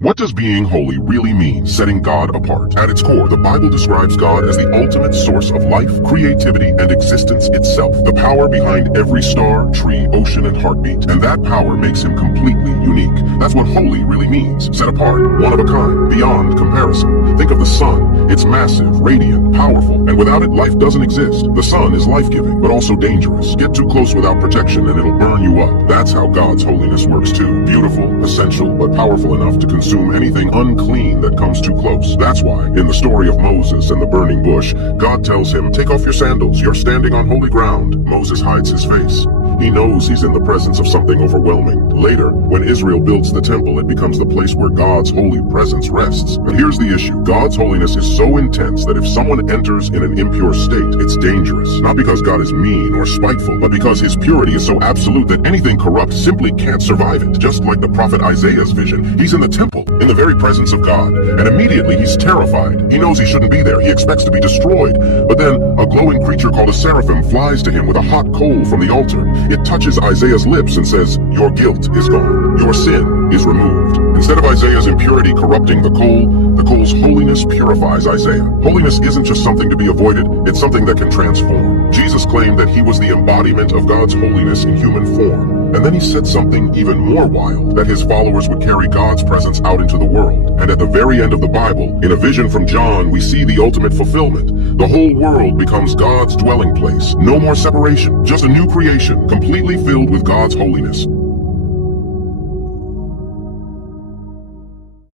What does being holy really mean, setting God apart? At its core, the Bible describes God as the ultimate source of life, creativity, and existence itself. The power behind every star, tree, ocean, and heartbeat. And that power makes him completely unique. That's what holy really means. Set apart, one of a kind, beyond comparison. Think of the sun. It's massive, radiant, powerful, and without it, life doesn't exist. The sun is life-giving, but also dangerous. Get too close without protection and it'll burn you up. That's how God's holiness works too. Beautiful, essential, but powerful enough to consume anything unclean that comes too close. That's why, in the story of Moses and the burning bush, God tells him, "Take off your sandals, you're standing on holy ground." Moses hides his face. He knows he's in the presence of something overwhelming. Later, when Israel builds the temple, it becomes the place where God's holy presence rests. And here's the issue. God's holiness is so intense that if someone enters in an impure state, it's dangerous. Not because God is mean or spiteful, but because his purity is so absolute that anything corrupt simply can't survive it. Just like the prophet Isaiah's vision, he's in the temple, in the very presence of God. And immediately he's terrified. He knows he shouldn't be there. He expects to be destroyed. But then a glowing creature called a seraphim flies to him with a hot coal from the altar. It touches Isaiah's lips and says, "Your guilt is gone. Your sin is removed." Instead of Isaiah's impurity corrupting the coal's holiness purifies Isaiah. Holiness isn't just something to be avoided, it's something that can transform. Jesus claimed that he was the embodiment of God's holiness in human form. And then he said something even more wild, that his followers would carry God's presence out into the world. And at the very end of the Bible, in a vision from John, we see the ultimate fulfillment. The whole world becomes God's dwelling place. No more separation, just a new creation, completely filled with God's holiness.